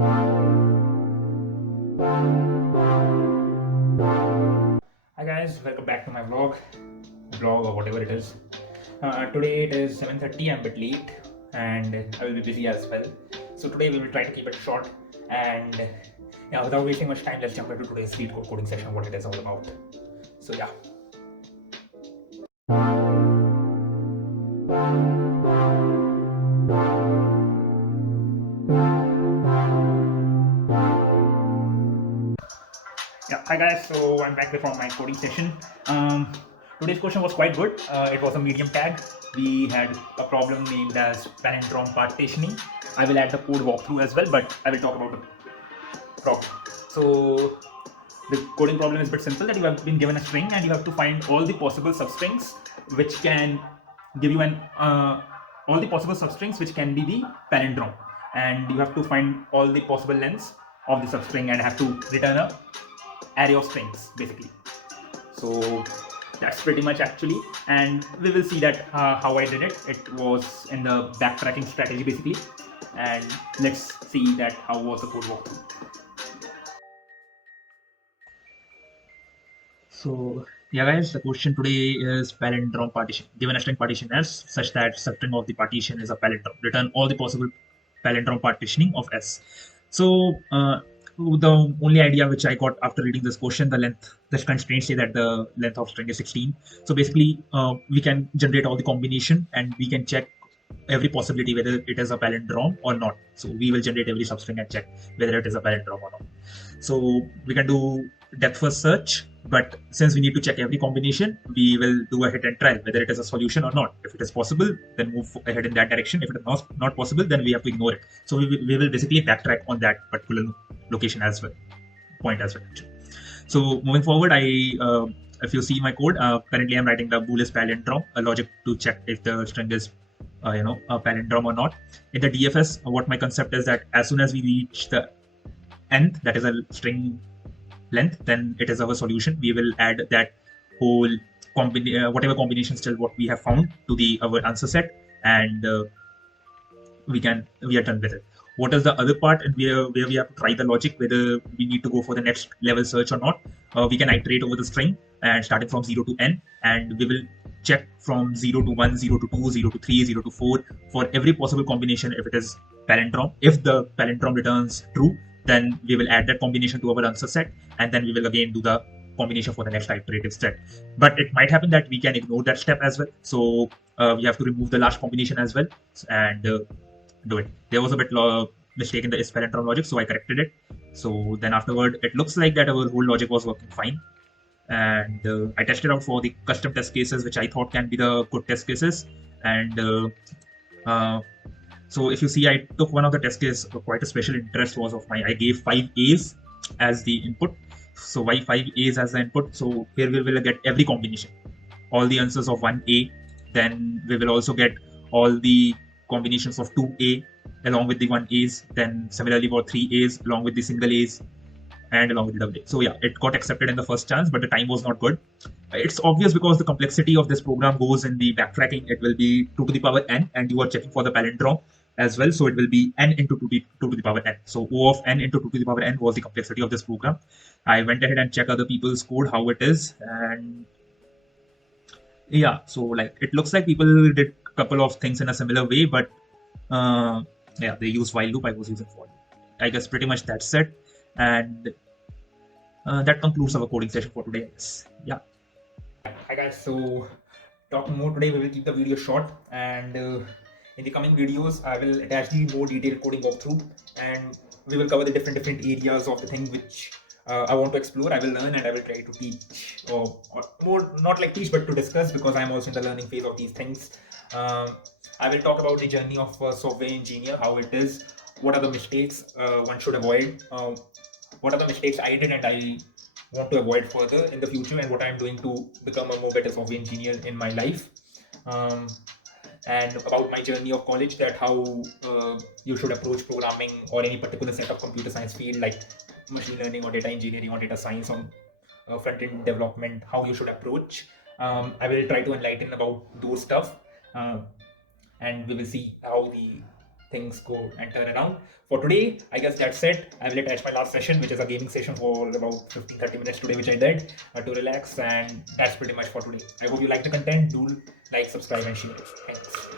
Hi guys, welcome back to my vlog or whatever it is. Today it is 7:30. I'm a bit late, and I will be busy as well. So today we will try to keep it short, and yeah, without wasting much time, let's jump into today's speed code coding session. What it is all about. So yeah. Yeah, hi guys. So I'm back from my coding session. Today's question was quite good. It was a medium tag. We had a problem named as palindrome partitioning. I will add the code walkthrough as well, but I will talk about the problem. So the coding problem is a bit simple, that you have been given a string and you have to find all the possible substrings which can give you an all the possible substrings which can be the palindrome, and you have to find all the possible lengths of the substring and have to return a array of strings basically. So that's pretty much actually, and we will see that how I did it. It was in the backtracking strategy basically, and let's see that how was the code walkthrough. So yeah guys, the question today is palindrome partition. Given a string partition S such that substring of the partition is a palindrome, return all the possible palindrome partitioning of S. So the only idea which I got after reading this question, the constraints say that the length of string is 16. So basically we can generate all the combination and we can check every possibility whether it is a palindrome or not. So we will generate every substring and check whether it is a palindrome or not. So we can do depth first search, but since we need to check every combination, we will do a hit and try whether it is a solution or not. If it is possible, then move ahead in that direction. If it is not possible, then we have to ignore it. So we will basically backtrack on that particular location as well, point as well. Actually. So moving forward, if you see my code, currently I'm writing the bool is palindrome, a logic to check if the string is a palindrome or not. In the DFS, what my concept is that as soon as we reach the nth, that is a string length, then it is our solution. We will add that whole whatever combination still what we have found to the our answer set, and we are done with it. What is the other part, and where we have to try the logic whether we need to go for the next level search or not. We can iterate over the string and starting from 0 to n, and we will check from 0 to 1, 0 to 2, 0 to 3, 0 to 4 for every possible combination if it is palindrome. If the palindrome returns true, then we will add that combination to our answer set, and then we will again do the combination for the next iterative step. But it might happen that we can ignore that step as well. So we have to remove the last combination as well, and do it. There was a bit mistake in the is palindrome logic, so I corrected it. So then afterward, it looks like that our whole logic was working fine. And I tested out for the custom test cases, which I thought can be the good test cases. And uh, so if you see, I took one of the test case, quite a special interest was of mine. I gave 5 A's as the input. So why 5 A's as the input? So here we will get every combination, all the answers of 1A. Then we will also get all the combinations of 2A along with the 1A's. Then similarly for 3A's along with the single A's and along with the double A. So yeah, it got accepted in the first chance, but the time was not good. It's obvious because the complexity of this program goes in the backtracking. It will be 2 to the power n, and you are checking for the palindrome as well. So it will be n into 2 to the power n. So O of n into 2 to the power n was the complexity of this program. I went ahead and checked other people's code, how it is, and yeah, so like it looks like people did a couple of things in a similar way, but uh, yeah, they use while loop. I was using for loop. I guess pretty much that's it, and that concludes our coding session for today. Yeah. Hi guys. So talking more today, we will keep the video short, and in the coming videos, I will attach the more detailed coding walkthrough, and we will cover the different areas of the thing which I want to explore. I will learn and I will try to teach, or more not like teach, but to discuss, because I'm also in the learning phase of these things. I will talk about the journey of a software engineer, how it is, what are the mistakes one should avoid, what are the mistakes I did and I want to avoid further in the future, and what I'm doing to become a more better software engineer in my life. Um, and about my journey of college, that how you should approach programming or any particular set of computer science field like machine learning or data engineering or data science on front-end development, how you should approach. I will try to enlighten about those stuff, uh, and we will see how the things go and turn around. For today, I guess that's it. I will attach my last session, which is a gaming session for about 15-30 minutes today, which I did to relax, and that's pretty much for today. I hope you like the content. Do like, subscribe, and share it. Thanks.